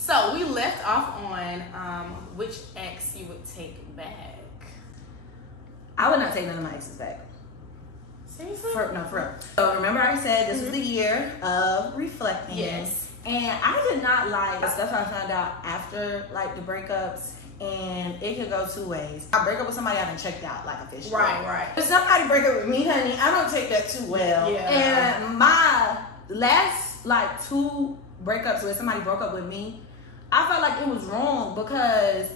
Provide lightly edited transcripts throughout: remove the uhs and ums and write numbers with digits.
So we left off on which ex you would take back. I would not take none of my exes back. Seriously? For real. So remember I said this was the year of reflecting. Yes. And I did not like stuff I found out after like the breakups, and it could go two ways. I break up with somebody I haven't checked out like officially. Right. If somebody break up with me, honey, I don't take that too well. Yeah. And my last like 2 breakups where somebody broke up with me, I felt like it was wrong because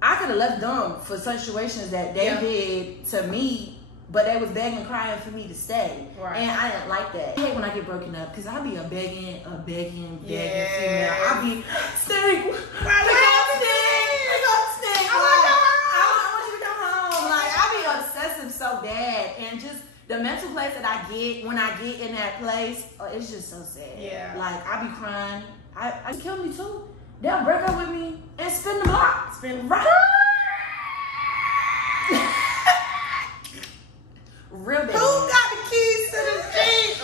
I could have left them for situations that they did to me, but they was begging, crying for me to stay. Right. And I didn't like that. I hate when I get broken up because I be a begging female. I be stink. I want you to come home. Like, I be obsessive so bad, and just the mental place that I get when I get in that place, it's just so sad. Yeah. Like, I be crying. I kill me too. They'll break up with me and spin the block. Spin right. Real bad. Who got the keys to the Jeep?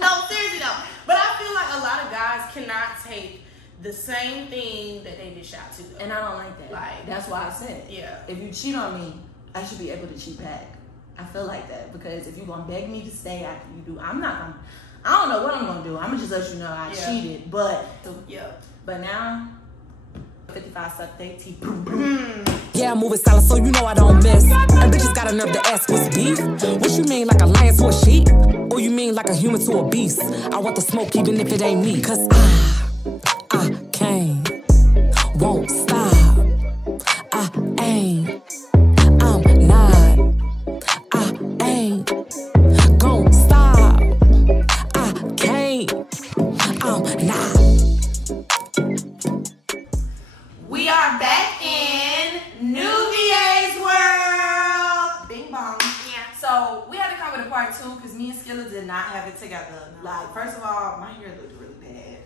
No, seriously though. But I feel like a lot of guys cannot take the same thing that they dish out to them. And I don't like that. Like, that's why I said, if you cheat on me, I should be able to cheat back. I feel like that because if you're gonna beg me to stay after you do, I don't know what I'm gonna do. I'm gonna just let you know I cheated. But but now 55 suck they teeth. Yeah, I'm moving silent, so you know I don't miss. And bitches got a nerve to ask what's beef. What you mean, like a lion to a sheep? Or you mean like a human to a beast? I want the smoke even if it ain't me. Cause I can't, won't stop. I ain't, I'm not. I ain't gon' stop. I can't, I'm not. We are back in Noviae's world. Bing bong. Yeah. So we had to come with a part 2 because me and Scilla did not have it together. Like, first of all, my hair looked really bad.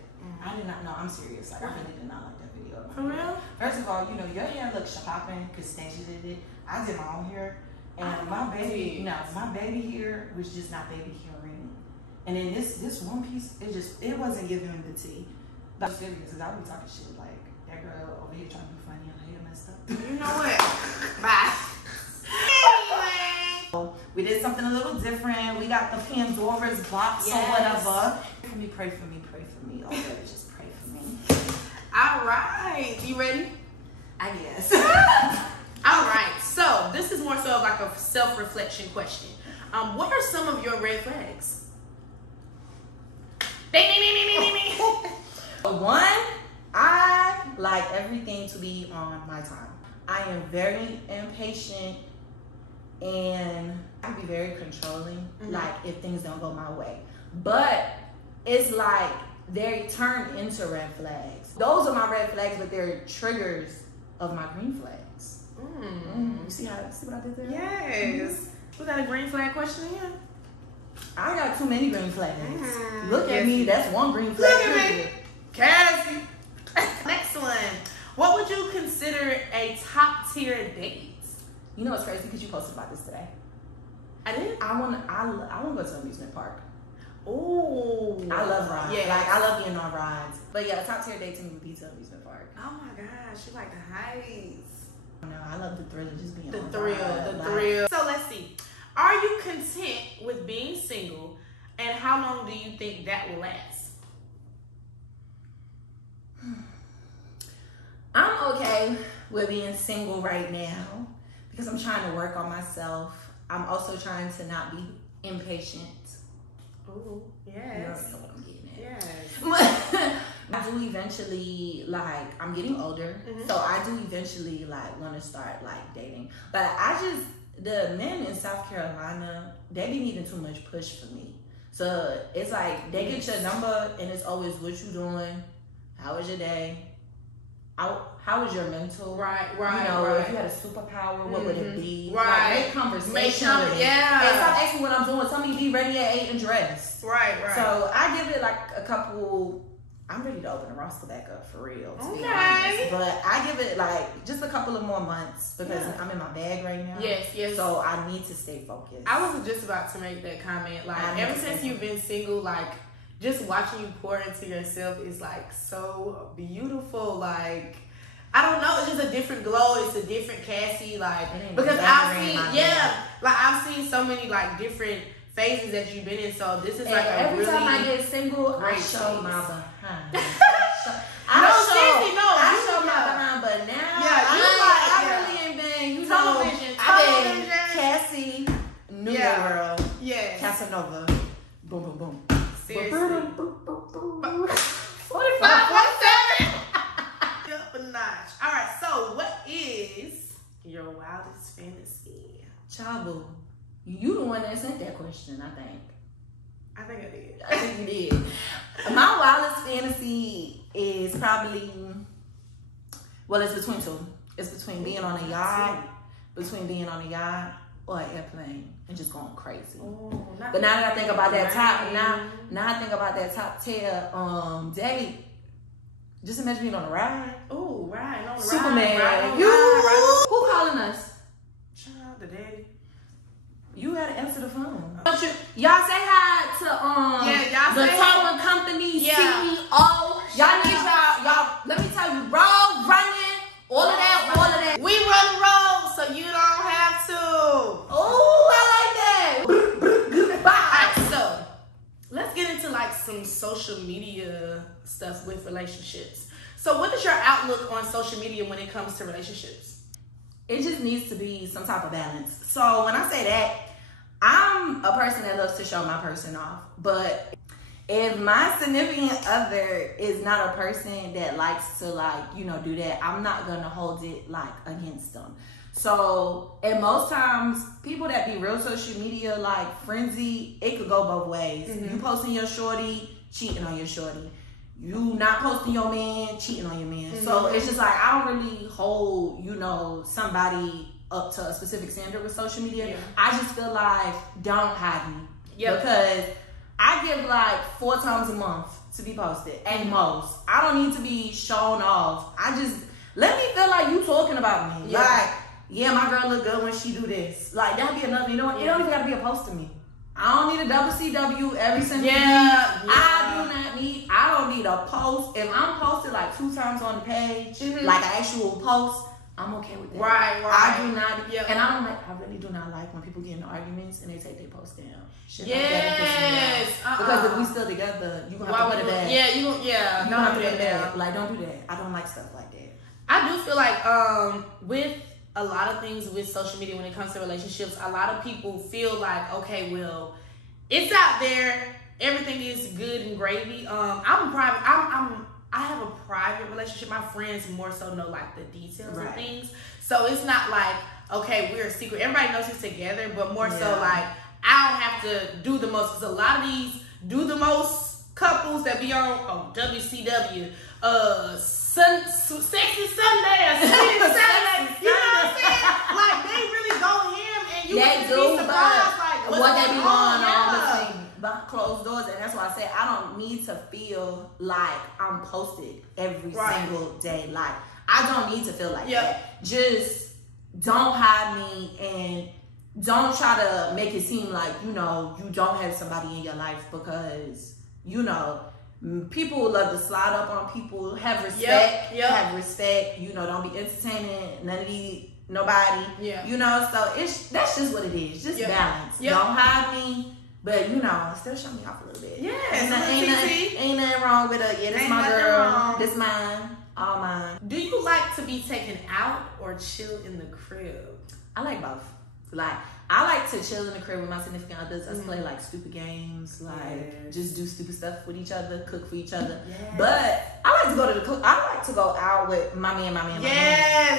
I did not know. I'm serious. Like, I really did not like that video. For real? First of all, you know, your hair looks popping because Stacia did it. I did my own hair. And my baby hair was just not baby hairing. And then this one piece, it wasn't giving the tea. But I'm serious because I would be talking shit like, that girl over here trying to be funny and her hair messed up. You know what? Bye. Anyway, we did something a little different. We got the Pandora's box or whatever. Pray for me. All that, just pray for me. All right. You ready? I guess. All right. So this is more so like a self-reflection question. What are some of your red flags? One, I like everything to be on my time. I am very impatient and I can be very controlling, like if things don't go my way. But it's like they turn into red flags. Those are my red flags, but they're triggers of my green flags. You see what I did there? Yes. We got a green flag question here. I got too many green flags. Look at me, that's one green flag. Look at me. Cassie. Next one. What would you consider a top tier date? You know what's crazy? Because you posted about this today. I did? I wanna go to an amusement park. Oh, I love rides. Yeah, like I love getting on rides. But yeah, top tier date to me would be to an amusement park. Oh my gosh, you like the heights. No, I love the thrill of just being on the thrill. So let's see. Are you content with being single, and how long do you think that will last? I'm okay with being single right now because I'm trying to work on myself. I'm also trying to not be impatient. Oh, yes. You already know what I'm getting at. Yes. I do eventually, like, I'm getting older, so I do eventually, like, want to start, like, dating. But the men in South Carolina, they be needing too much push for me. So it's like, they get your number, and it's always, what you doing? How was your day? How was your mental? Right. You know, if you had a superpower, what would it be? Right. Like, make conversation with me. Yeah. And stop asking what I'm doing. Tell me be ready at 8 and dressed. Right. So I give it like a couple. I'm ready to open the roster back up for real, to be honest. But I give it like just a couple of more months because I'm in my bag right now. Yes. So I need to stay focused. I was just about to make that comment. Like, ever since you've been single, like, just watching you pour into yourself is like so beautiful. Like, I don't know, it's just a different glow. It's a different Cassie. Like, because I've seen so many like different phases that you've been in. So this is like every time I get single, I show my behind. I show my behind, but now I really ain't been, you television. I've been Cassie, Noviae world, Casanova, boom, boom, boom. Seriously. 45.7. Up a notch. All right. So, what is your wildest fantasy? Chavo, you the one that sent that question, I think. I think I did. I think you did. My wildest fantasy is probably, well, it's between two. It's between being on a yacht, or an airplane and just going crazy. But now that I think about that now I think about that top tier date. Just imagine being on a ride. Ooh, ride on the Superman. ride. Who calling us? Child, the daddy. You gotta answer the phone. Y'all say hi to the towing company CEO. Y'all let me tell you, road running, all of that. We run the road so you don't have to. Oh, I like that. Goodbye. Alright, so let's get into like some social media stuff with relationships. So what is your outlook on social media when it comes to relationships? It just needs to be some type of balance. So when I say that, I'm a person that loves to show my person off. But if my significant other is not a person that likes to do that, I'm not gonna hold it against them. So, and most times, people that be real social media frenzy, it could go both ways. You posting your shorty, cheating on your shorty. You not posting your man, cheating on your man. So it's just I don't really hold, somebody up to a specific standard with social media. Yeah. I just feel don't hide me. Yep. Because I give 4 times a month to be posted at most. I don't need to be shown off. I just let me feel you talking about me. Yeah. My girl look good when she do this. That'd be enough. You know what? It don't even gotta be a post to me. I don't need a WCW every single week. I don't need a post. If I'm posted 2 times on the page, an actual post, I'm okay with that. Right. I do not, and I really do not like when people get into arguments and they take their post down. Shit like that. Because if we still together, you gonna have to put it back. You don't have to put it down. Don't do that. I don't like stuff like that. I do feel with a lot of things with social media when it comes to relationships, a lot of people feel okay, well, it's out there, everything is good and gravy. I'm private. I have a private relationship. My friends more so know the details of things. So it's not okay, we're a secret. Everybody knows it's together, but more so I don't have to do the most. Because a lot of these do the most couples that be on WCW, Sexy Sunday, or Sweet Saturday. You know what I'm saying? They really go ham, and you be surprised what they be going on behind closed doors. And that's why I say I don't need to feel I'm posted every single day. I don't need to feel that. Just don't hide me and don't try to make it seem you don't have somebody in your life, because people love to slide up on people. Have respect. Have respect. Don't be entertaining nobody. So that's just what it is. Just balance. Don't hide me, but still show me off a little bit. Ain't nothing wrong with this my girl. This mine. All mine. Do you like to be taken out or chill in the crib? I like both. I like to chill in the crib with my significant others. Let's play stupid games, just do stupid stuff with each other, cook for each other. But I like to go out with my man.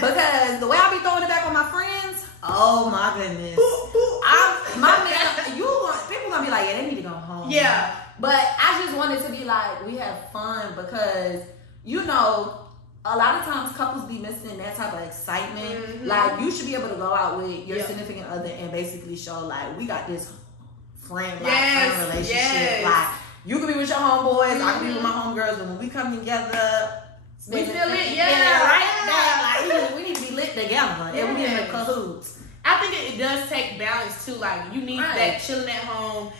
Because the way I be throwing it back on my friends, oh my goodness. My man, people gonna be they need to go home. Yeah. But I just want it to be we have fun, because a lot of times couples be missing that type of excitement. You should be able to go out with your significant other and basically show we got this friend relationship. You can be with your homeboys, I can be with my homegirls, and when we come together, we feel it. We need to be lit together, and we get in the cahoots. I think it does take balance too. You need that chilling at home.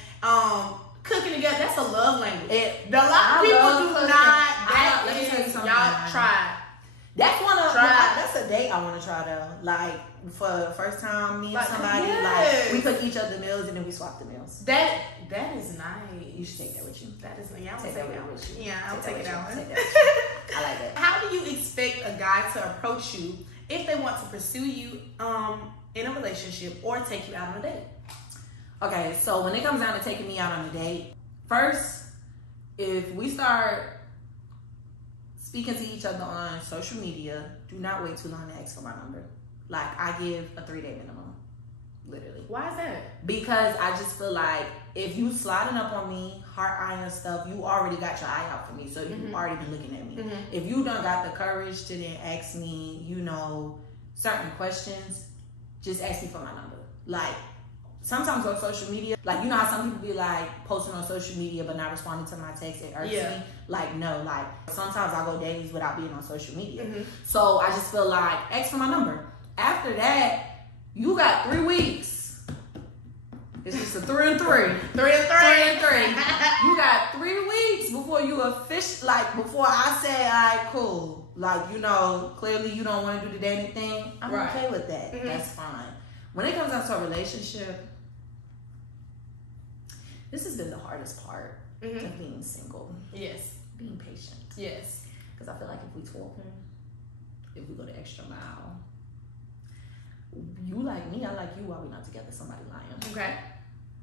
cooking together. That's a love language. A lot of people do cooking. not. Let me tell you something. Y'all try. That's that's a date I want to try though. Like for the first time, me and somebody, like we cook each other meals and then we swap the meals. That is nice. You should take that with you. That is nice. Yeah, I'll take take that with you. Yeah, I'll take it out. I like that. How do you expect a guy to approach you if they want to pursue you in a relationship or take you out on a date? Okay, so when it comes down to taking me out on a date, first, if we start speaking to each other on social media, do not wait too long to ask for my number. Like, I give a 3-day minimum, literally. Why is that? Because I just feel like if you sliding up on me, heart eyeing stuff, you already got your eye out for me, so you've already been looking at me. If you don't got the courage to then ask me, certain questions, just ask me for my number. Like, sometimes on social media, like, you know how some people be like posting on social media but not responding to my text, it irks me. Like, no, like sometimes I go days without being on social media. So I just feel like, ask for my number. After that, you got 3 weeks. It's just a 3 and 3. 3 and 3. 3 and 3. You got 3 weeks before you before I say, all right, cool. Like, clearly you don't want to do the dating thing. I'm okay with that. That's fine. When it comes down to a relationship, this has been the hardest part of being single. Yes. Being patient. Yes. Because I feel like if we talking, if we go the extra mile, you like me, I like you, why we not together? Somebody lying. Okay.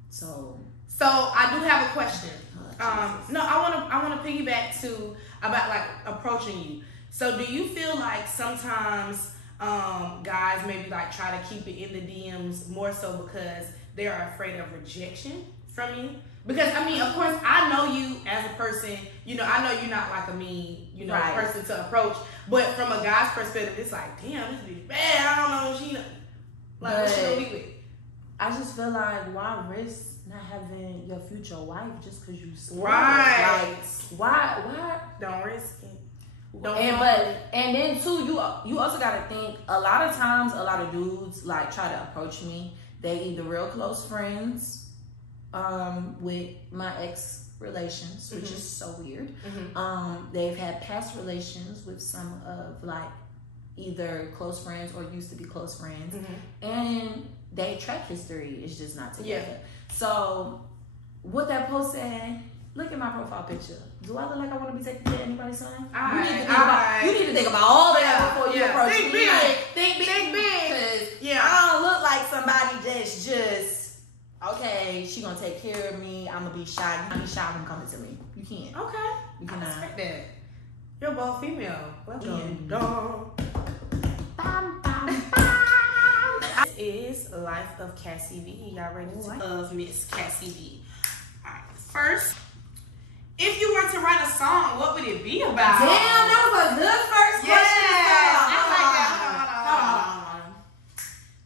So I do have a question. Oh, no, I wanna piggyback to about like approaching you. So do you feel like sometimes guys maybe like try to keep it in the DMs more so because they are afraid of rejection from you? Because I mean, of course, I know you as a person. I know you're not like a mean, person to approach. But from a guy's perspective, it's like, damn, this bitch bad. I don't know what she gonna be with. I just feel like, why risk not having your future wife just because you scared? Right. Like, why? Don't risk it. And then too, you also gotta think, a lot of times a lot of dudes like try to approach me. They either real close friends with my ex relations, which is so weird. They've had past relations with some of like either close friends or used to be close friends, and their track history is just not together. So what that post said, look at my profile picture. Do I look like I want to be taking care of anybody's son? You need to think about all that before you approach me. Think big. Because I don't look like somebody that's just, okay, she going to take care of me. I'm going to be shy. You can't be shy when coming to me. You can't. Okay. You cannot. I respect that. You're both female. This is Life of Cassie V. Y'all ready to love Miss Cassie V? Alright, first, if you were to write a song, what would it be about? Damn, that was a good first question. Hold on.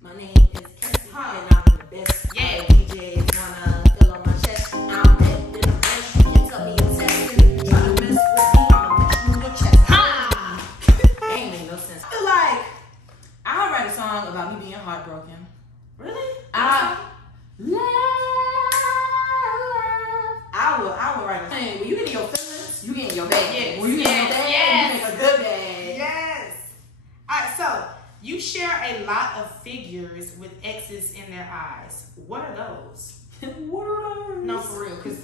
My name is Cassie, and I'm the best. DJs wanna fill on my chest. I'm dead in the flesh. You can tell me you're texting. Try to mess with me, I'm gonna put you in your chest. That ain't make no sense. I feel like I'll write a song about me being heartbroken. Really? I would write a song. When you get in your feelings, you get in your bag. Yes. When you get in your bag, you make a good bag. Yes. Alright, so you share a lot of figures with X's in their eyes. What are those? What are those? No, for real, because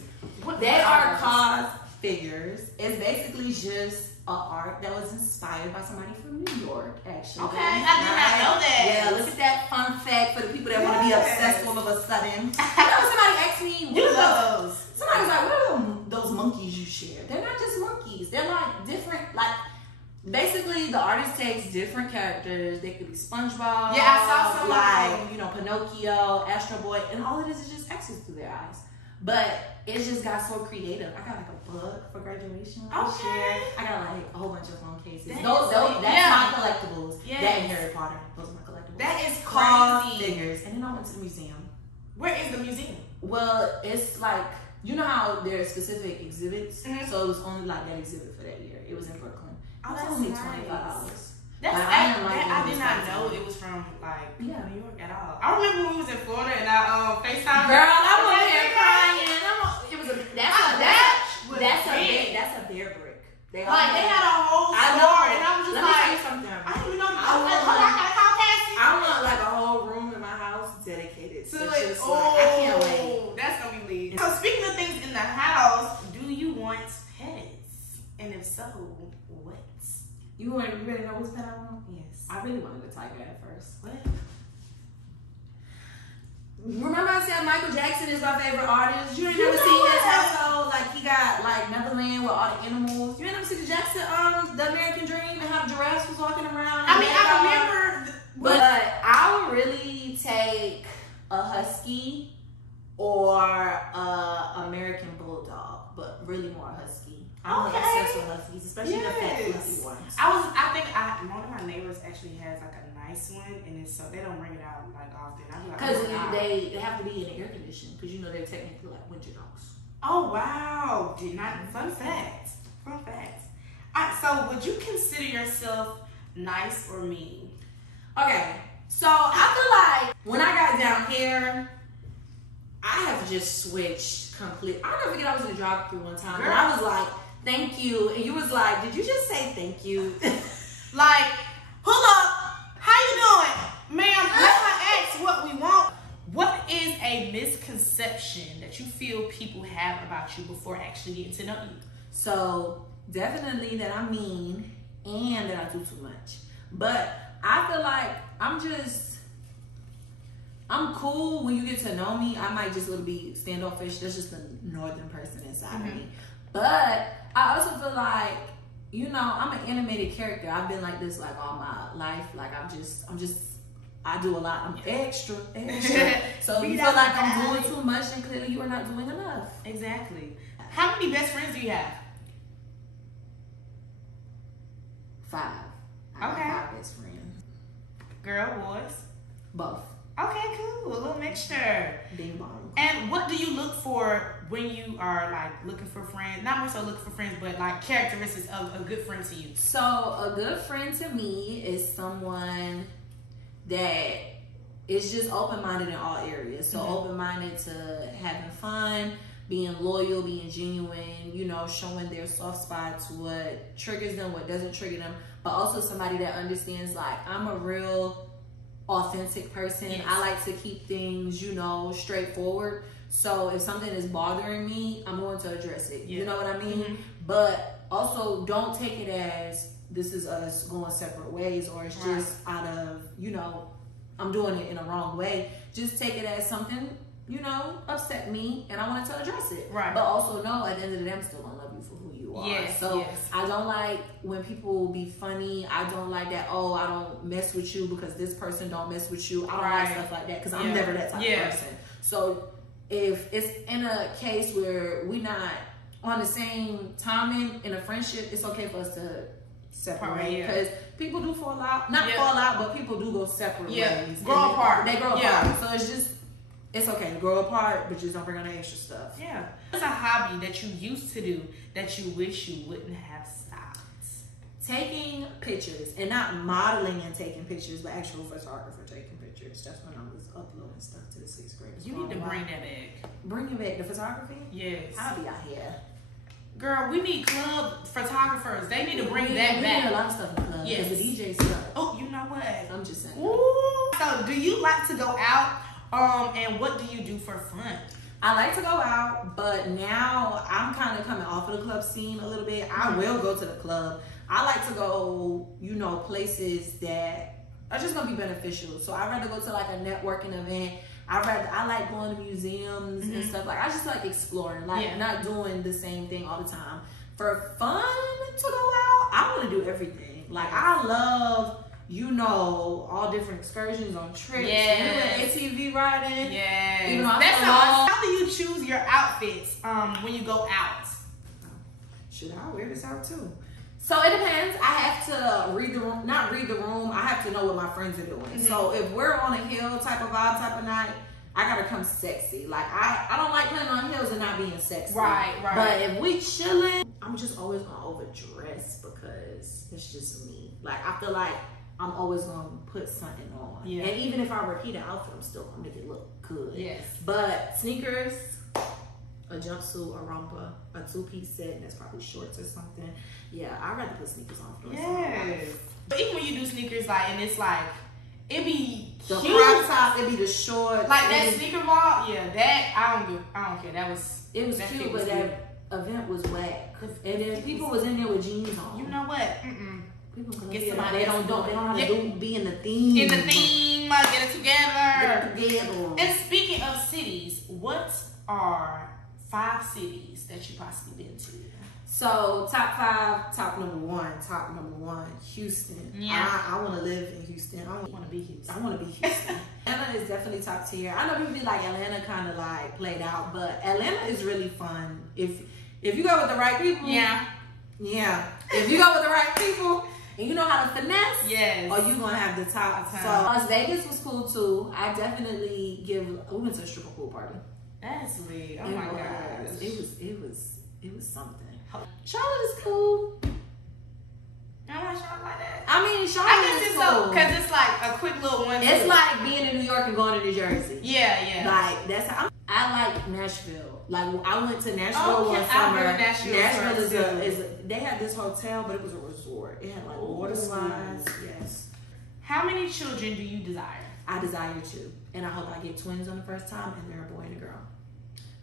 they are cause figures. It's basically just art that was inspired by somebody from New York, actually. Okay, I did not know that. Yeah, look at that fun fact for the people that want to be obsessed all of a sudden. Somebody asked me, what are those? Somebody was like, what are those monkeys you share? They're not just monkeys. They're like different, like, basically the artist takes different characters. They could be SpongeBob. Yeah, I saw some like, Pinocchio, Astro Boy, and all it is just X's through their eyes. But it just got so creative. I got like a book for graduation last year. I got like a whole bunch of phone cases. That's my collectibles. Yes. That and Harry Potter. Those are my collectibles. That is crazy. crazy. Figures. And then I went to the museum. Where is the museum? Well, it's like, you know how there are specific exhibits? So it was only like that exhibit for that year. It was in Brooklyn. Oh, it was only $25. I did not know it was from like New York at all. I remember when we was in Florida and I FaceTime. Girl, I was here crying. They had a whole store, and I was just like, something. I didn't even know. I gotta call Cassie. I want like a whole room in my house dedicated to it. Just like, I can't wait. That's gonna be lit. So speaking of things in the house, do you want pets? And if so, what? You really know which pet I want? Yes. I really wanted a tiger at first. What? Remember I said Michael Jackson is my favorite artist? You ain't never seen his household? Like he got like Neverland with all the animals. You ain't never seen the Jackson, the American Dream and how the giraffes was walking around? I mean, I remember. But I would really take a husky or a American bulldog, but really more husky. I'm obsessed with huskies, especially the fat fluffy ones. I think one of my neighbors actually has like a nice one, and it's so they don't bring it out like often. Because they have to be in the air conditioning, because you know they're technically like winter dogs. Oh wow! Did not. Fun fact. All right, so would you consider yourself nice or mean? Okay, so I feel like when I got down here, I have just switched completely. I'll never forget I was in a drive-thru one time, and I was like, thank you. And you was like, did you just say thank you? Like, pull up. How you doing? Ma'am, let her ask what we want. What is a misconception that you feel people have about you before actually getting to know you? So, definitely that I'm mean and that I do too much. But I feel like I'm cool when you get to know me. I might just a little be standoffish. That's just the northern person inside of me. But I also feel like, you know, I'm an animated character. I've been like this like all my life. Like I do a lot. I'm extra. So if you feel like I'm doing too much, then clearly you are not doing enough. Exactly. How many best friends do you have? 5. I got 5 best friends. Girl, boys? Both. Okay, cool. A little mixture. Bing bong. And what do you look for when you are like looking for friends? Not more so looking for friends, but like characteristics of a good friend to you. So a good friend to me is someone that is just open-minded in all areas. So open-minded to having fun, being loyal, being genuine, you know, showing their soft spots, what triggers them, what doesn't trigger them, but also somebody that understands like I'm a real authentic person. Yes. I like to keep things, you know, straightforward. So if something is bothering me, I'm going to address it. Yeah. You know what I mean? But also don't take it as this is us going separate ways, or it's just out of, you know, I'm doing it in a wrong way. Just take it as something, you know, upset me and I wanted to address it. Right. But also know at the end of the day, I'm still gonna love you for who you are. Yes. So I don't like when people be funny. I don't like that, oh, I don't mess with you because this person don't mess with you. I don't like stuff like that because I'm never that type of person. So if it's in a case where we're not on the same timing in a friendship, it's okay for us to separate, because people do fall out, fall out, but people do go separate ways. Grow apart. They grow apart. So it's just, it's okay to grow apart, but just don't bring on the extra stuff. Yeah. What's a hobby that you used to do that you wish you wouldn't have stopped? Taking pictures, and not modeling and taking pictures, but actual photographer taking pictures. That's when I was uploading stuff to the 6th graders. You need to bring that back. Bring it back, the photography? Yes. I'll be out here. Girl, we need club photographers. They need to bring that back. We need a lot of stuff in the club. Yes. Because the DJs suck. Oh, you know what? I'm just saying. Ooh. So, do you like to go out? And what do you do for fun? I like to go out, but now I'm kind of coming off of the club scene a little bit. I will go to the club. I like to go, you know, places that are just going to be beneficial. So, I'd rather go to like a networking event. I like going to museums and stuff. Like, I just like exploring, like not doing the same thing all the time. For fun to go out, I want to do everything. Like, I love, you know, all different excursions on trips. ATV riding. Yeah. Even though how do you choose your outfits when you go out? Should I wear this out too? So it depends. I have to read the room, not read the room. I have to know what my friends are doing. So if we're on a hill type of vibe type of night, I gotta come sexy. Like I don't like playing on hills and not being sexy. Right. But if we chilling, I'm just always gonna overdress because it's just me. Like I feel like I'm always gonna put something on. Yeah. And even if I repeat an outfit, I'm still gonna make it look good. Yes. But sneakers, a jumpsuit, a romper, a 2-piece set, and that's probably shorts or something. Yeah, I'd rather put sneakers on for the rest of my life. But even when you do sneakers, like, and it's like, it be the cute. crop top, it be the short. Like that sneaker ball, yeah, that I don't care. That was cute, but that event was whack. And then people was in there with jeans on. You know what? People can get somebody. They don't know how to be in the theme. In the theme, get it together. Get it together. And speaking of cities, what are 5 cities that you possibly been to? So top 5, top number one, Houston. Yeah, I want to live in Houston. I want to be Houston. I want to be Houston. Atlanta is definitely top tier. I know people be like Atlanta kind of like played out, but Atlanta is really fun if you go with the right people. Yeah. If you go with the right people and you know how to finesse, yes, or you gonna have the top. So Las Vegas was cool too. I definitely we went to a stripper pool party. That's sweet. Oh my god, it was something. Charlotte is cool. I want Charlotte like that. I mean, Charlotte is cool because it's like a quick little one. It's like being in New York and going to New Jersey. Yeah. Like that's how I like Nashville. Like I went to Nashville one summer. Nashville is they had this hotel, but it was a resort. It had like water slides. Yes. How many children do you desire? I desire 2, and I hope I get twins on the first time, and they're a boy and a girl.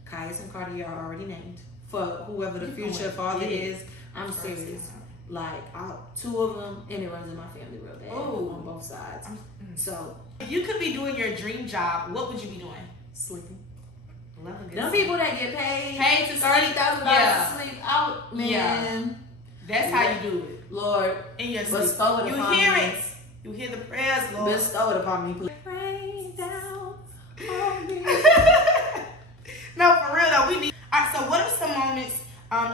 Caius and Cartier are already named for whoever the future father is. I'm serious. Like 2 of them, and it runs in my family real bad on both sides. So if you could be doing your dream job, what would you be doing? Sleeping. Them people that get paid to $30,000 to sleep out, man. Yeah. That's how you do it, Lord. In your sleep, bestow it upon hear me. it. You hear the prayers, Lord. Bestow it upon me, please. Rain down on me. No, for real though, we need. All right. So, what are some moments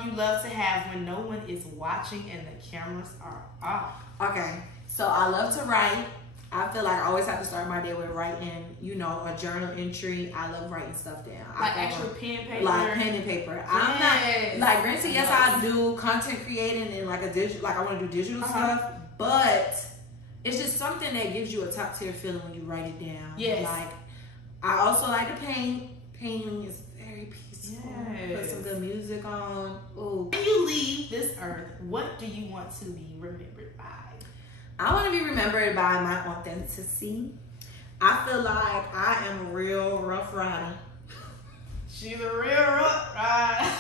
you love to have when no one is watching and the cameras are off? Okay, so I love to write. I feel like I always have to start my day with writing, a journal entry. I love writing stuff down. Like actual pen and paper? Like pen and paper. Yes. I'm not, like, granted, yes, I do content creating and like I want to do digital stuff, but it's just something that gives you a top tier feeling when you write it down. Yes. Like, I also like to paint. Painting is very peaceful. Yes. Put some good music on. Ooh. When you leave this earth, what do you want to be remembered by? I want to be remembered by my authenticity. I feel like I am a real rough rider. She's a real rough rider.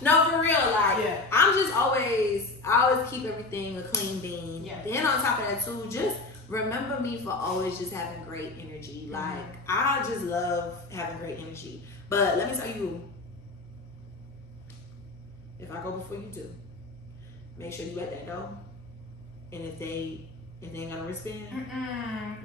No, for real. Like, I'm just I always keep everything a clean bean. Yeah. Then on top of that too, just remember me for always just having great energy. Like, I just love having great energy. But let me tell you, if I go before you do, make sure you at that door. And if they ain't got a wristband,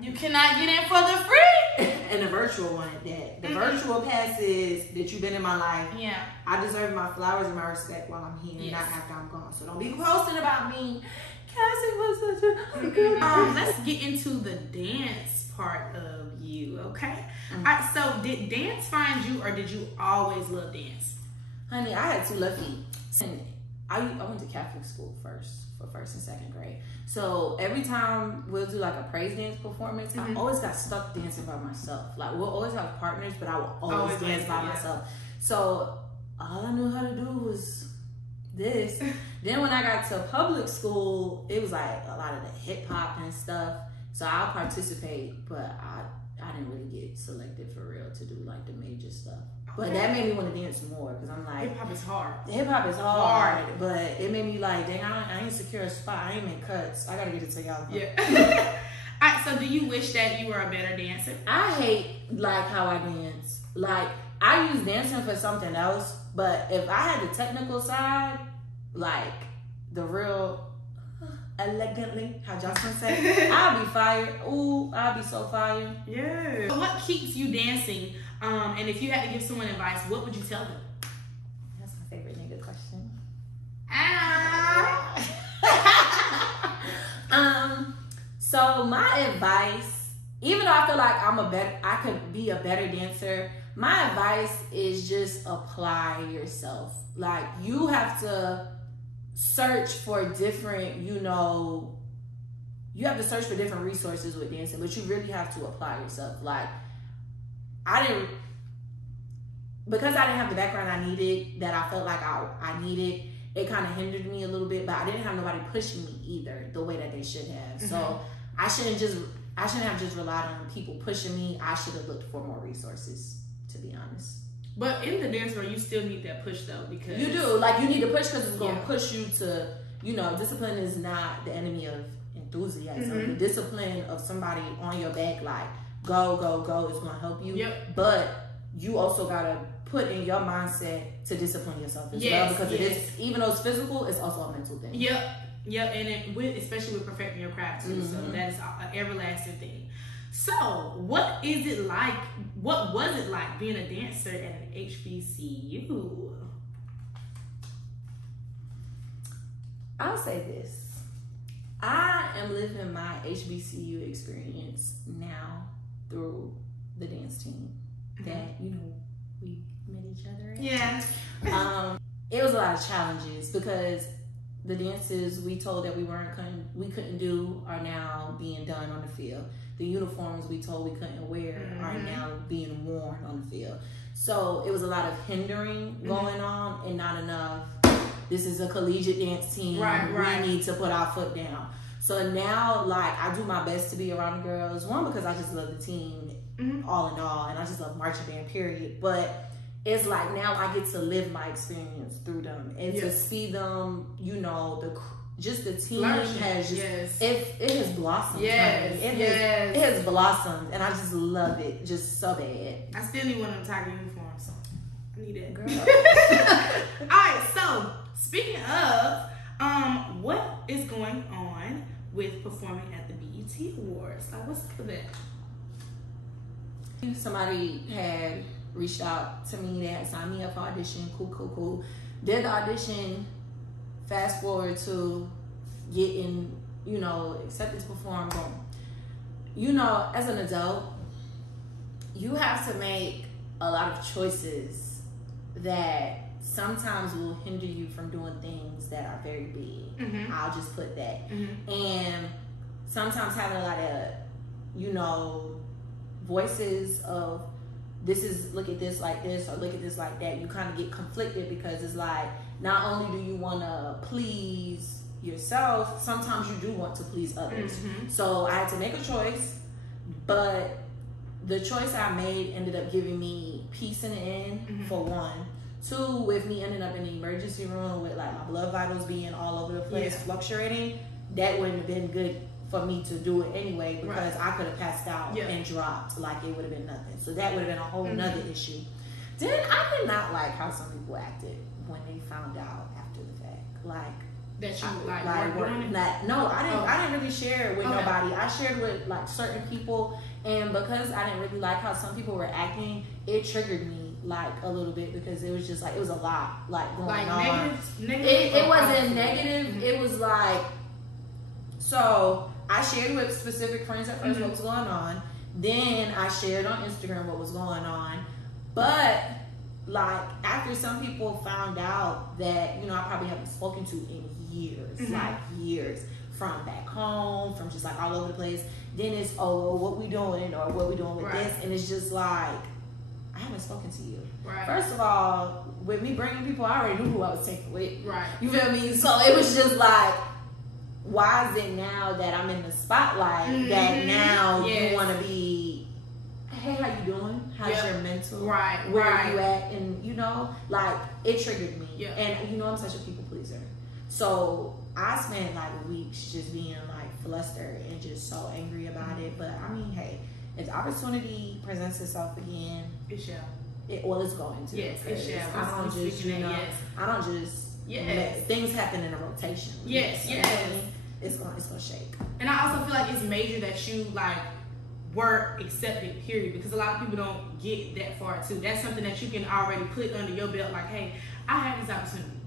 you cannot get in for the free. And the virtual one at that. The virtual passes that you've been in my life. Yeah. I deserve my flowers and my respect while I'm here, not after I'm gone. So don't be posting about me. Cassie was such a good let's get into the dance part of you, okay? All right, so did dance find you, or did you always love dance? Honey, I had 2 left feet. And I went to Catholic school first, for 1st and 2nd grade. So every time we'll do like a praise dance performance, I always got stuck dancing by myself. Like, we'll always have partners, but I will always dance by myself. So all I knew how to do was this. Then when I got to public school, it was like a lot of the hip hop and stuff. So I'll participate, but I didn't really get selected for real to do like the major stuff. But that made me want to dance more, because I'm like, hip hop is hard. Hip hop is hard, but it made me like, dang, I ain't secure a spot. I ain't make cuts. I gotta get it to y'all. Yeah. Alright, so do you wish that you were a better dancer? I hate like how I dance. Like, I use dancing for something else, but if I had the technical side, like the real elegantly, how Jocelyn said, I'll be fired. Ooh, I'll be so fired. Yeah. So what keeps you dancing? And if you had to give someone advice, what would you tell them? That's my favorite nigga question. So my advice, even though I feel like I could be a better dancer, my advice is just apply yourself. Like, you have to search for different, you have to search for different resources with dancing, but you really have to apply yourself. Like, because I didn't have the background I needed, that I felt like I needed, it kind of hindered me a little bit, but I didn't have nobody pushing me either the way that they should have. Mm-hmm. So I shouldn't have just relied on people pushing me. I should have looked for more resources, to be honest. But in the dance world, you still need that push though, because you do. Like, you need to push because it's going to push you to, you know, discipline is not the enemy of enthusiasm. Mm-hmm. The discipline of somebody on your back, like, go, go, go, is going to help you. Yep. But you also got to put in your mindset to discipline yourself as well, because it is, even though it's physical, it's also a mental thing. Yep, and especially with perfecting your craft too. Mm-hmm. So that is an everlasting thing. So, what was it like being a dancer at an HBCU? I'll say this. I am living my HBCU experience now through the dance team that, you know, we met each other in. Yeah. It was a lot of challenges because the dances we told that we couldn't do are now being done on the field. The uniforms we told we couldn't wear are now being worn on the field. So it was a lot of hindering going on and not enough. This is a collegiate dance team. Right. We need to put our foot down. So now, like, I do my best to be around the girls. One, because I just love the team, all in all, and I just love marching band, period. But it's like now I get to live my experience through them and to see them, you know, the team has just it has blossomed. It has blossomed, and I just love it just so bad. I still need one of them Tiger uniforms, so I need that, girl. All right, so speaking of, what is going on with performing at the BET Awards? Like, what's up with that? Somebody had reached out to me. They had signed me up for audition. Cool. Did the audition. Fast forward to getting, you know, accepted to perform. Boom. You know, as an adult, you have to make a lot of choices that sometimes will hinder you from doing things that are very big. I'll just put that. And sometimes having a lot of, you know, voices of look at this like this or look at this like that, you kind of get conflicted because it's like, not only do you want to please yourself, sometimes you do want to please others. So I had to make a choice, but the choice I made ended up giving me peace in the end, for one. Two, with me ending up in the emergency room with like my blood vitals being all over the place, fluctuating, that wouldn't have been good for me to do it anyway, because I could have passed out and dropped, like it would have been nothing. So that would have been a whole nother issue. Then I did not like how some people acted when they found out after the fact. Like, that you I didn't really share it with nobody. I shared with like certain people, and because I didn't really like how some people were acting, it triggered me like a little bit, because it was just like, it was a lot like going on. Negative it wasn't negative. It was like, so I shared with specific friends at first what was going on. Then I shared on Instagram what was going on. But like after some people found out that, you know, I probably haven't spoken to in years, like years, from back home, from just like all over the place. Then it's, oh, well, what we doing, or what we doing with this, and it's just like, I haven't spoken to you. First of all, with me bringing people, I already knew who I was taking with. You feel me? So it was just like, why is it now that I'm in the spotlight that now you want to be, hey, how you doing? How's your mental? Where are you at? And, you know, like, it triggered me. And, you know, I'm such a people pleaser. So I spent, like, weeks just being, like, flustered and just so angry about it. But, I mean, hey, if the opportunity presents itself again, it shall. It's going to. Yes, it shall. I don't just, you know, I don't just, things happen in a rotation. It's gonna shake. And I also feel like it's major that you like were accepted, period, because a lot of people don't get that far too. That's something that you can already put under your belt, like, hey, I had this opportunity.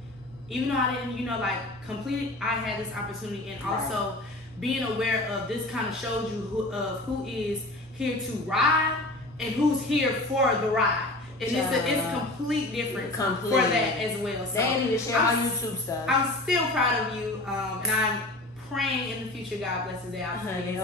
Even though I didn't, you know, like complete it, I had this opportunity. And also being aware of this kind of shows you who is here to ride and who's here for the ride. And it's complete difference for that as well. So they need to share my YouTube stuff. I'm still proud of you, and I'm praying in the future God blesses that opportunity.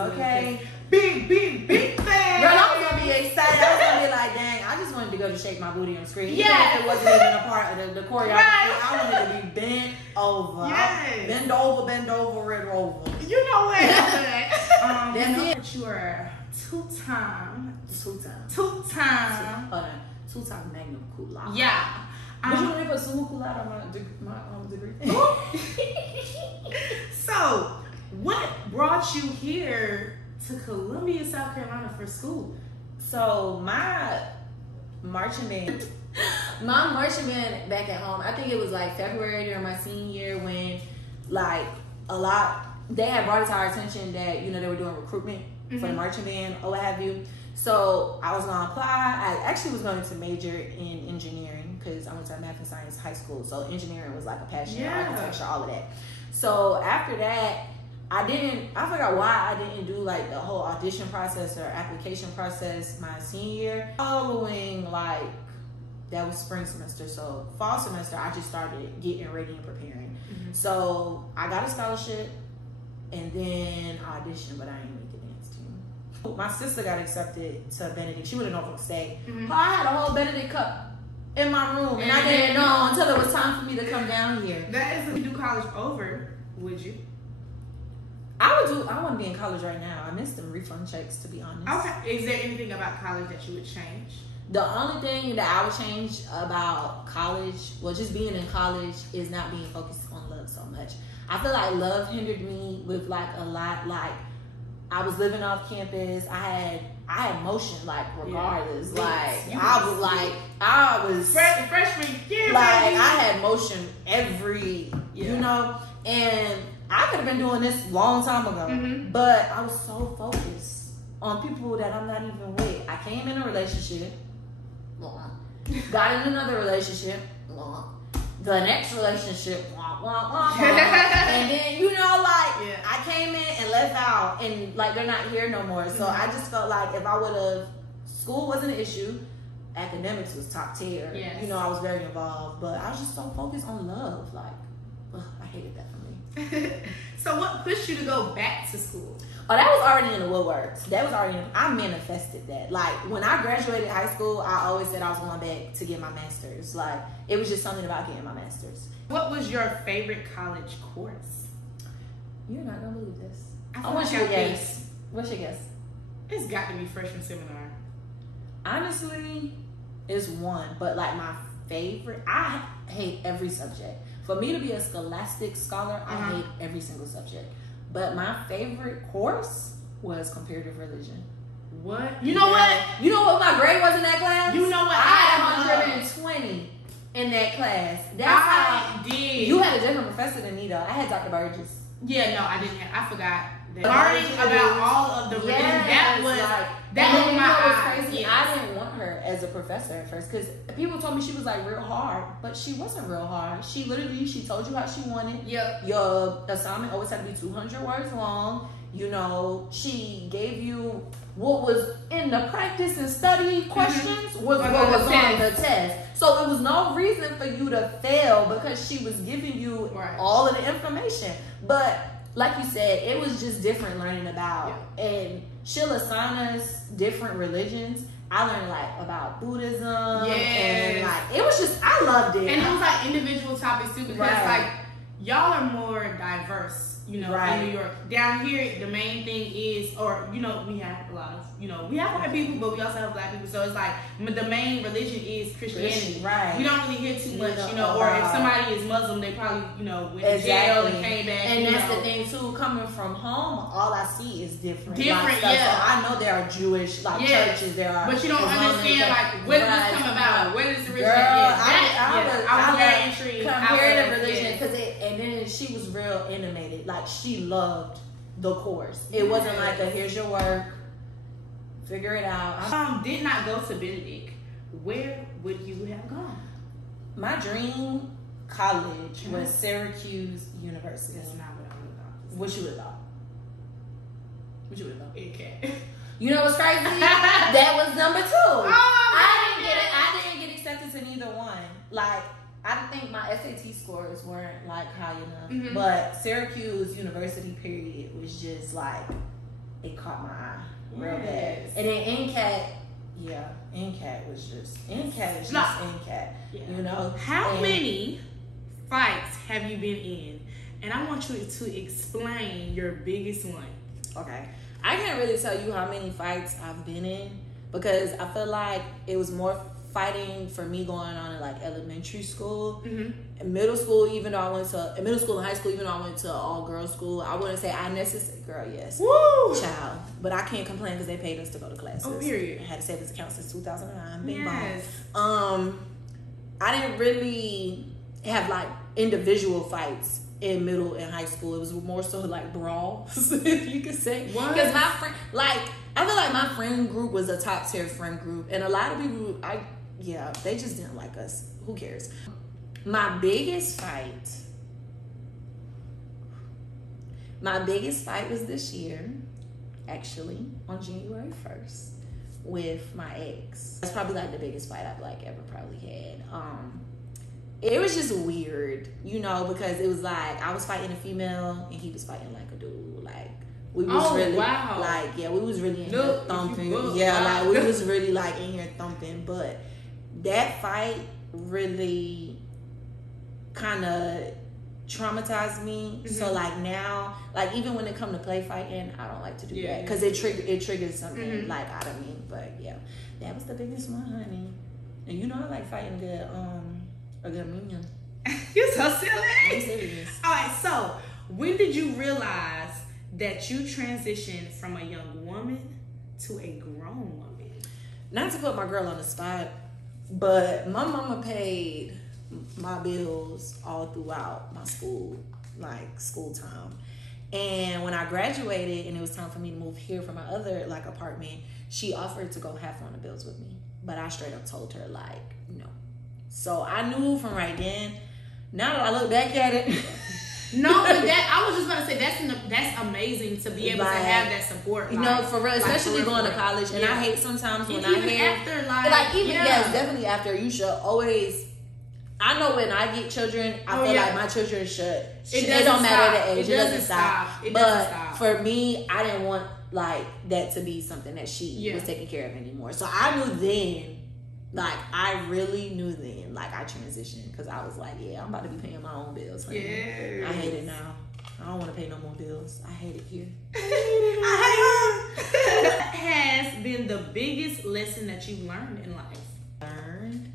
big fan. Girl, I was gonna be excited. I was gonna be like, dang, I just wanted to go to shake my booty on screen. Yeah. Even if it wasn't even a part of the choreography. Right. I wanted to be bent over. Yes. Bend over and over. You know what? That's it. That you are two-time magna cum laude. Yeah. Would you want me to put summa cum laude on my degree? So, what brought you here to Columbia, South Carolina for school? So my marching band back at home, I think it was like February during my senior year when like they had brought it to our attention that, you know, they were doing recruitment for the marching band or what have you. So I was gonna apply. I actually was going to major in engineering because I went to math and science high school. So engineering was like a passion, architecture, all of that. So after that, I forgot why I didn't do like the whole audition process or application process my senior year. Following like, that was spring semester. So fall semester, I just started getting ready and preparing. So I got a scholarship and then I auditioned, but I didn't make the dance team. My sister got accepted to Benedict. She went to Norfolk State. I had a whole Benedict cup in my room and I didn't know until it was time for me to come down here. That is if you do college over, would you? I want to be in college right now. I miss them refund checks, to be honest. Okay. Is there anything about college that you would change? The only thing that I would change about college, well, just being in college, is not being focused on love so much. I feel like love hindered me with like a lot. Like I was living off campus. I had motion like regardless. I was freshman year. Like baby. I had motion you know, and I could have been doing this a long time ago, but I was so focused on people that I'm not even with. I came in a relationship, got in another relationship, the next relationship, and then, you know, like, I came in and left out, and like they're not here no more. So I just felt like if I would have, school wasn't an issue, academics was top tier. You know, I was very involved, but I was just so focused on love. Like, I hated that for me. So what pushed you to go back to school? Oh, that was already in the woodworks. I manifested that. Like, when I graduated high school, I always said I was going back to get my master's. Like, it was just something about getting my master's. What was your favorite college course? You're not going to believe this. I want your guess. What's your guess? It's got to be freshman seminar. Honestly, it's one. But, like, my favorite, I hate every subject. For me to be a scholastic scholar, I hate every single subject. But my favorite course was comparative religion. What? You know what? You know what my grade was in that class? You know what? I had 120 in that class. I did. You had a different professor than me, though. I had Dr. Burgess. Yeah, no, I didn't have. I forgot. Learning about all of the religion, that was my eyes. Crazy. I didn't want her as a professor at first because people told me she was like real hard, but she wasn't real hard. She told you how she wanted. Your assignment always had to be 200 words long. You know, she gave you what was in the practice and study questions was what was on the test. So it was no reason for you to fail because she was giving you all of the information. But like you said, it was just different learning about, and she'll assign us different religions. I learned like about Buddhism, and like it was just, I loved it. And it was like individual topics too, because like y'all are more diverse, you know, in New York. Down here, the main thing is, or you know, we have a lot of, you know, we have white people, but we also have black people. So it's like the main religion is Christianity. We don't really hear too much, you know, or if somebody is Muslim, they probably, you know, went to jail and came back. And that's the thing too, coming from home, all I see is different. So I know there are Jewish churches, there are, but you don't understand like where did this come about? Where does the religion? I was very intrigued. Comparative religion, because and then she was real animated. Like she loved the course. It wasn't like a here's your work, figure it out. Did not go to Benedict. Where would you have gone? My dream college was Syracuse University. That's not what I would have thought. What you would have thought? Okay. You know what's crazy? That was number 2. I didn't get accepted to neither one. Like, I think my SAT scores weren't like high enough. But Syracuse University period was just like it caught my eye real bad. And then NCAT, NCAT was just NCAT. Yeah. You know. How many fights have you been in? And I want you to explain your biggest one. Okay. I can't really tell you how many fights I've been in because I feel like it was more fighting for me going on in like elementary school. In middle school, even though I went to in middle school and high school, even though I went to all girls school, I wouldn't say I necessarily girl, yes. Woo! Child. But I can't complain because they paid us to go to classes. Oh, period. I had a savings account since 2009. Bing Yes. bong. I didn't really have like individual fights in middle and high school. It was more so like brawls, if you could say. Because my friend, like, I feel like my friend group was a top tier friend group, and a lot of people, they just didn't like us. Who cares? My biggest fight was this year, actually, on January 1st, with my ex. That's probably like the biggest fight I've like ever probably had. It was just weird, you know, because it was like I was fighting a female and he was fighting like a dude. Like we was we was really in here thumping. Like we was really like in here thumping. But that fight really kind of traumatized me. So like now, like even when it come to play fighting, I don't like to do that because it triggers something like out of me. But yeah, that was the biggest one, honey. And you know I like fighting good. A good minion. You're so silly. I'm serious. All right, so when did you realize that you transitioned from a young woman to a grown woman? Not to put my girl on the spot, but my mama paid my bills all throughout my school time. And when I graduated and it was time for me to move here from my other like apartment, she offered to go half on the bills with me. But I straight up told her like, no. So I knew from right then. Now that I look back at it, no, but that I was just gonna say that's amazing to be able to have that support. You know, for real, especially going to college. And I hate sometimes when I hear after yes, definitely after. You should always. I know when I get children, I feel like my children should. It don't matter the age. It doesn't stop. But for me, I didn't want like that to be something that she was taking care of anymore. So I knew then. Like, I really knew then, like, I transitioned because I was like, yeah, I'm about to be paying my own bills. Honey. Yes. I hate it now. I don't want to pay no more bills. I hate it here. What has been the biggest lesson that you've learned in life? Learned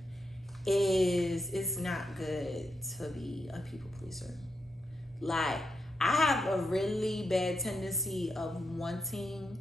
is it's not good to be a people pleaser. Like, I have a really bad tendency of wanting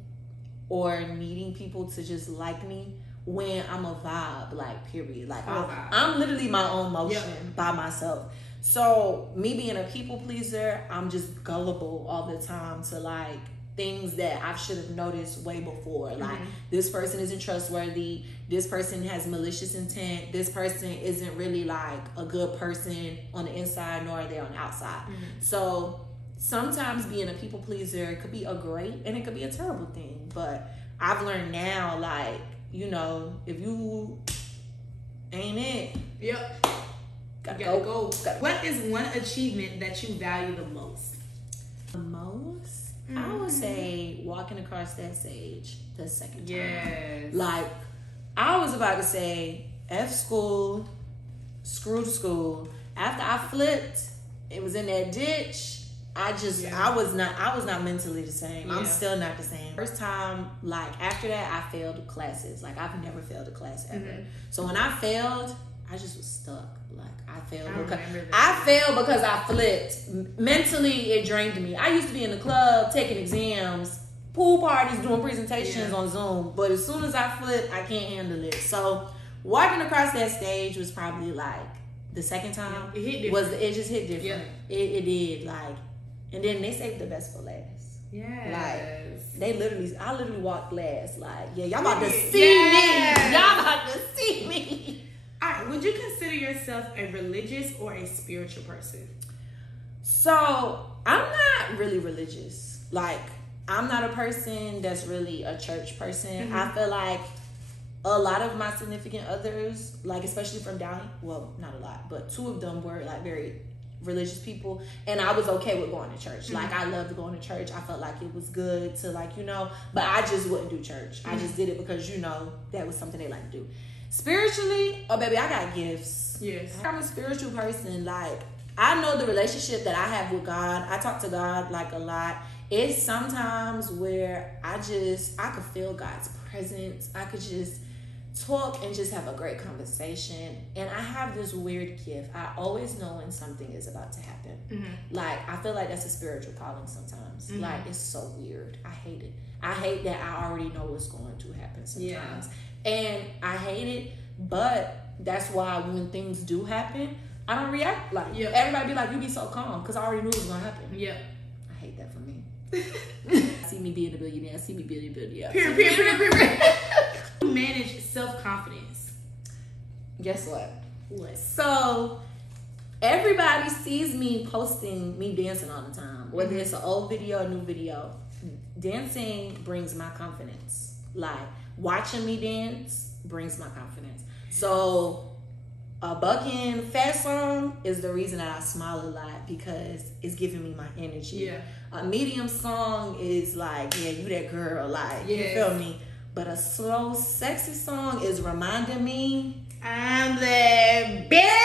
or needing people to just like me. When I'm a vibe, like, period. Like, I'm literally my own motion by myself. So, me being a people pleaser, I'm just gullible all the time to, like, things that I should have noticed way before. Like, this person isn't trustworthy. This person has malicious intent. This person isn't really, like, a good person on the inside, nor are they on the outside. So, sometimes being a people pleaser could be a great and it could be a terrible thing. But I've learned now, like, you know, if you ain't it, gotta go. What is one achievement that you value the most? The most? I would say walking across that stage the second time. Yes. Like, I was about to say, F school, screw school. After I flipped, it was in that ditch. I was not mentally the same. I'm still not the same. First time, like after that, I failed classes. Like I've never failed a class ever. So when I failed, I just was stuck. Like I failed because I flipped. Mentally, it drained me. I used to be in the club, taking exams, pool parties, doing presentations on Zoom. But as soon as I flipped, I can't handle it. So walking across that stage was probably like the second time. It hit different. It just hit different. It did like. And then they saved the best for last. Yes. Like, I literally walked last. Like, y'all about to see me. Y'all about to see me. All right, would you consider yourself a religious or a spiritual person? So, I'm not really religious. Like, I'm not a person that's really a church person. I feel like a lot of my significant others, like, especially from down, well, not a lot, but two of them were, like, very religious people, and I was okay with going to church. Like, I loved going to church. I felt like it was good to, like, but I just wouldn't do church. I just did it because, that was something they like to do. Spiritually, oh baby, I got gifts. Yes. I'm a spiritual person. Like, I know the relationship that I have with God. I talk to God like a lot. It's sometimes where I could feel God's presence. I could just talk and just have a great conversation. And I have this weird gift. I always know when something is about to happen. Like, I feel like that's a spiritual calling sometimes. Like, it's so weird. I hate it. I hate that I already know what's going to happen sometimes. And I hate it, but that's why when things do happen, I don't react like everybody be like, you be so calm, because I already knew it was gonna happen. I hate that for me. See me being a billionaire. See me being a billionaire. Period. Manage self-confidence. Guess what? What? So everybody sees me posting me dancing all the time, whether it's an old video or new video. Dancing brings my confidence. Like, watching me dance brings my confidence. So a bucking fat song is the reason that I smile a lot, because it's giving me my energy. A medium song is like, you that girl, like, you feel me? But a slow, sexy song is reminding me I'm the best.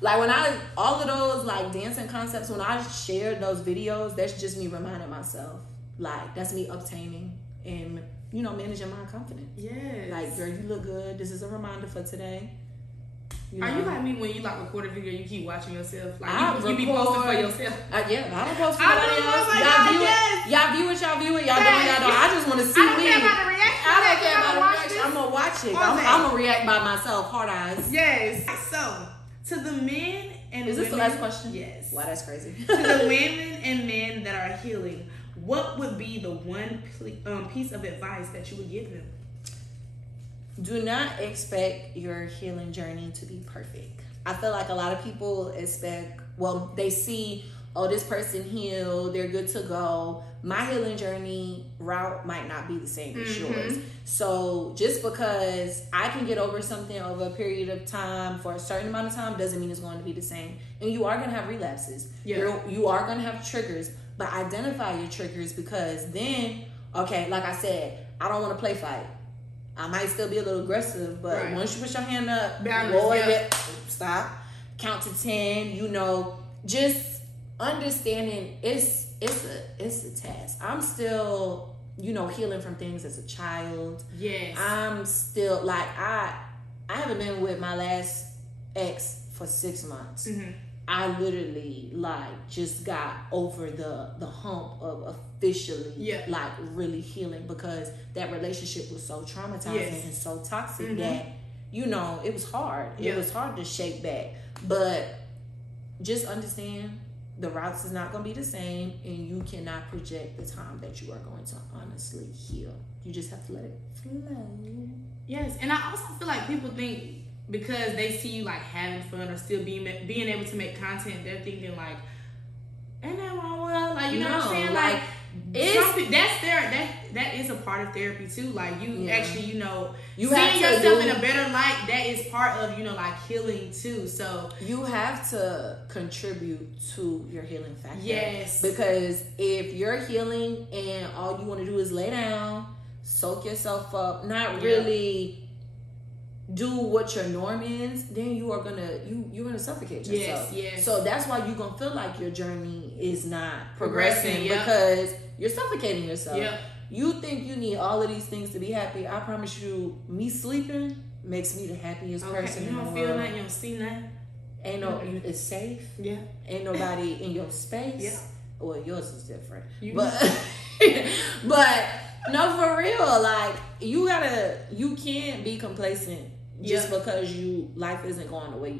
Like, when all of those like dancing concepts, when I shared those videos, that's just me reminding myself. Like, that's me obtaining and, managing my confidence. Like, girl, you look good. This is a reminder for today. Are you like me when you like record a video, you keep watching yourself? Like, you be posting for yourself? I don't post for anybody else. Y'all view it. Y'all don't. I just want to see me. I don't care about the reaction. I don't care about the reaction. I'm going to watch it. I'm going to react by myself. Hard eyes. Yes. So, to the men and Is this women, the last question? Yes. Wow, that's crazy. To the women and men that are healing, what would be the one piece of advice that you would give them? Do not expect your healing journey to be perfect. I feel like a lot of people they see, this person healed, they're good to go. My healing journey route might not be the same as yours. So just because I can get over something over a period of time for a certain amount of time doesn't mean it's going to be the same. And you are going to have relapses. You are going to have triggers, but identify your triggers, because then, like I said, I don't want to play fight. I might still be a little aggressive, but once you put your hand up, stop, count to 10, just understanding it's a task. I'm still, healing from things as a child. I'm still, like, I haven't been with my last ex for 6 months. I literally, like, just got over the hump of officially, like, really healing, because that relationship was so traumatizing and so toxic that, it was hard. It was hard to shake back. But just understand the routes is not going to be the same, and you cannot project the time that you are going to honestly heal. You just have to let it flow. Yes, and I also feel like people think, because they see you like having fun or still being able to make content, they're thinking like, ain't that wrong with her? Like, you know what I'm saying? Like, that is a part of therapy too. Like, you actually, you seeing yourself in a better light, that is part of, like, healing too. So you have to contribute to your healing factor. Yes. Because if you're healing and all you want to do is lay down, soak yourself up, not really do what your norm is, then you're gonna suffocate yourself. Yes. So that's why you're gonna feel like your journey is not progressing, because you're suffocating yourself. You think you need all of these things to be happy. I promise you, me sleeping makes me the happiest person in the world. You don't feel nothing, you don't see nothing. It's safe. Ain't nobody in your space. Well, yours is different. But no, for real, like, you can't be complacent just because life isn't going the way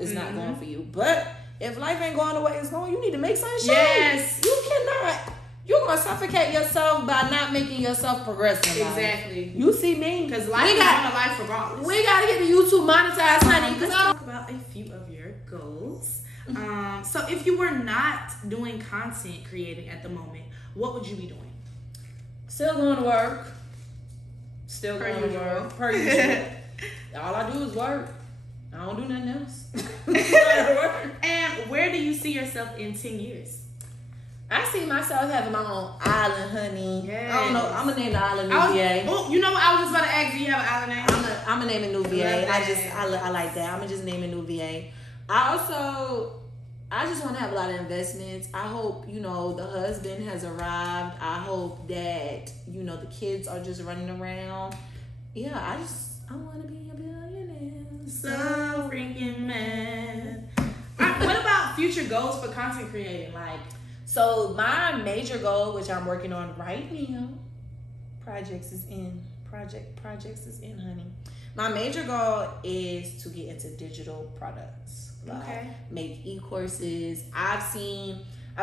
it's not going for you. But if life ain't going the way it's going, you need to make sunshine. Yes. You cannot. You're going to suffocate yourself by not making yourself progress in life. Exactly. You see me? Because life is not a life regardless. We got to get the YouTube monetized, honey. Let's talk about a few of your goals. So if you were not doing content creating at the moment, what would you be doing? Still going to work. Per usual. All I do is work. I don't do nothing else. And where do you see yourself in 10 years? I see myself having my own island, honey. Yes. I don't know. I'm gonna name the island Noviae. Oh, you know what? I was just about to ask, do you have an island name? I'm gonna name it Noviae. I like that. I'm gonna just name it Noviae. I just want to have a lot of investments. I hope, the husband has arrived. I hope that, the kids are just running around. Yeah, I want to be a billionaire. So freaking mad. What about future goals for content creating? So my major goal, which I'm working on right now, projects is in, honey. My major goal is to get into digital products. Make e-courses. I've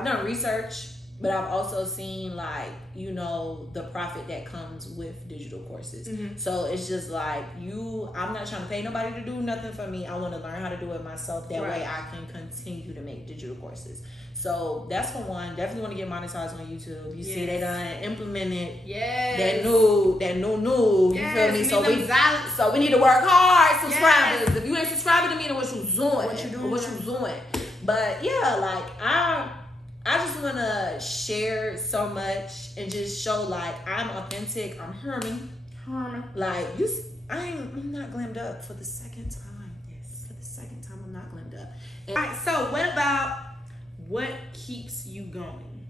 done research, but I've also seen the profit that comes with digital courses. Mm-hmm. So it's just I'm not trying to pay nobody to do nothing for me. I want to learn how to do it myself. That way I can continue to make digital courses. So that's for one. Definitely want to get monetized on YouTube. You see they done implemented that new. You feel me? So we need to work hard, subscribers. Yes. If you ain't subscribing to me, then what you doing? But yeah, I just want to share so much and just show I'm authentic. I'm Herman. I'm not glammed up for the second time. Yes, for the second time I'm not glammed up. All right, so what about what keeps you going?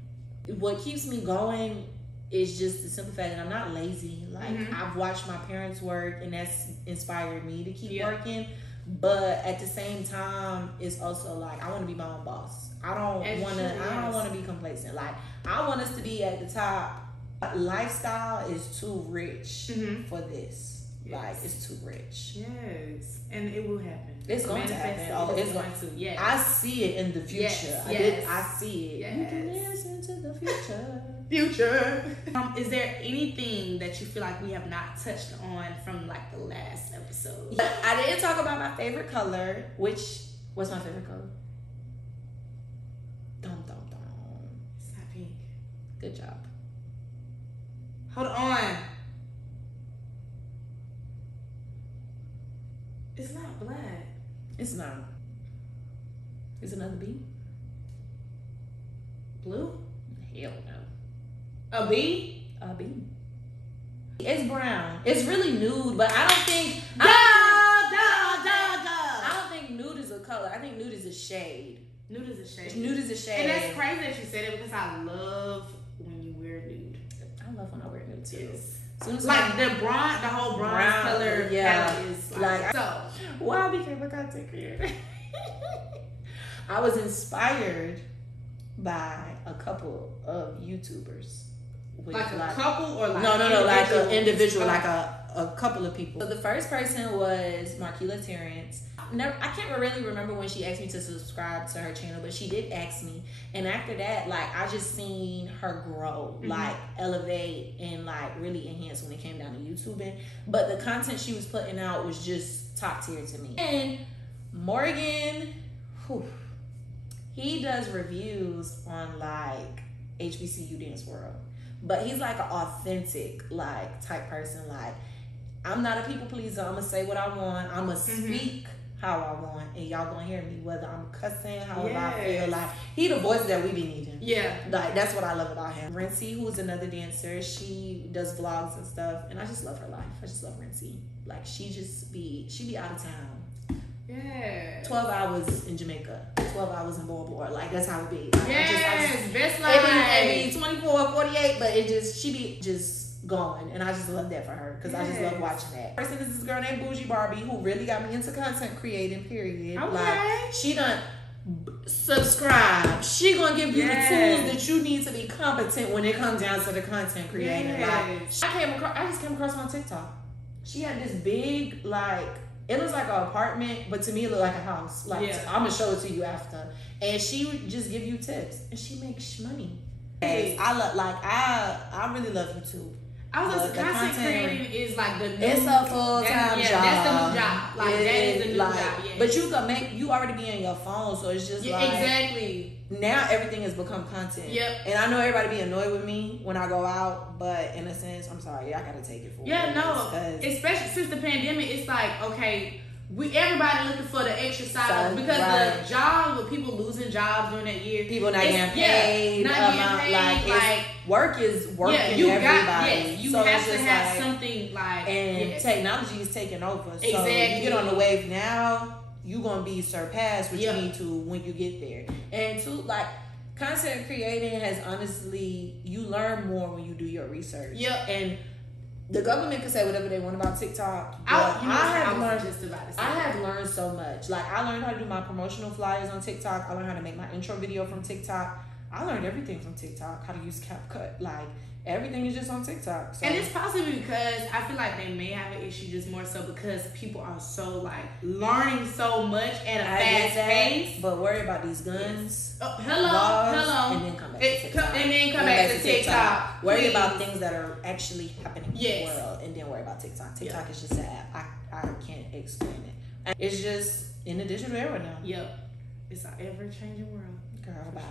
What keeps me going is just the simple fact that I'm not lazy. I've watched my parents work, and that's inspired me to keep working. But at the same time, it's also I want to be my own boss. I don't want to be complacent. I want us to be at the top. Lifestyle is too rich for this. Yes. It's too rich. Yes, and it will happen. It's going to happen. Oh, it's going to. Yes. I see it in the future. Yes. I see it. Yes. You can listen to the future. Is there anything that you feel like we have not touched on from the last episode? I didn't talk about my favorite color. What's my favorite color? It's not pink. Good job. Hold on. It's not black. It's not. It's another B. Blue? Hell no. A B? A B. It's brown. It's really nude, but I don't think. I don't think nude is a color. I think nude is a shade. Nude is a shade. Nude is a shade. And that's crazy that you said it because I love when you wear nude. I love when I wear nude too. Yes. Soon as the whole bronze color palette is so. Well, I became a content creator. I was inspired by a couple of YouTubers. With a couple or no, like an individual, like a couple of people. So the first person was Marquila Terrence. I can't really remember when she asked me to subscribe to her channel, but she did ask me. And after that, I just seen her grow, elevate and really enhance when it came down to YouTubing. But the content she was putting out was just top tier to me. And Morgan, he does reviews on HBCU Dance World. But he's an authentic type person. I'm not a people pleaser. I'm gonna say what I want. I'm gonna speak how I want, and y'all gonna hear me whether I'm cussing, however I feel. He the voice that we be needing. Yeah, that's what I love about him. Rency, who's another dancer, she does vlogs and stuff, and I just love her life. I just love Rency. She be out of town. Yeah. 12 hours in Jamaica, 12 hours in Bora Bora. That's how it be. Best life. It be 24, 48, but she be just going, and I just love that for her because I just love watching that. Person is this girl named Bougie Barbie who really got me into content creating. Period. Okay. She done subscribe. She gonna give you the tools that you need to be competent when it comes down to the content creating. I just came across on TikTok. She had this big it looks like an apartment, but to me it looked like a house. I'm gonna show it to you after. And she would just give you tips, and she makes money. I really love YouTube. I was like, content creating is the new. It's a full time job. That's the new job. That is the new job. Yes. But you already be on your phone, so it's just exactly. Now everything has become content. Yep. And I know everybody be annoyed with me when I go out, but in a sense, I'm sorry, I gotta take it for especially since the pandemic, it's okay. everybody looking for the extra side because the job with people losing jobs during that year, people not getting paid, like work is working. You everybody. You have to have something like, and technology is taking over. So you get on the wave now, you're gonna be surpassed what you need to when you get there. And two, like, content creating has honestly, you learn more when you do your research. Yep. And the government can say whatever they want about TikTok. I have learned so much. Like, I learned how to do my promotional flyers on TikTok. I learned how to make my intro video from TikTok. I learned everything from TikTok. How to use CapCut. Like, everything is just on TikTok. So. And it's possibly because I feel like they may have an issue just more so because people are so like learning so much at a fast pace. But worry about these guns. Oh, hello. And then come back to TikTok. And then come back to TikTok. Worry about things that are actually happening in the world, and then worry about TikTok. TikTok is just an app. I can't explain it. And it's just in the digital era now. Yep. It's an ever-changing world. Girl, bye.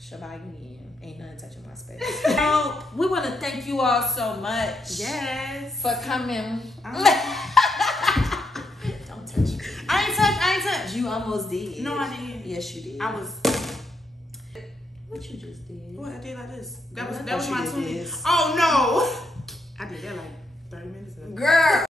Shabbat union. Ain't nothing touching my space. So, we want to thank you all so much. Yes. For coming. Don't touch me. I ain't touch. You almost did. No, I didn't. Yes, you did. I was. What you just did? What I did like this. That was my 20. This. Oh no. I did that like 30 minutes ago. Girl.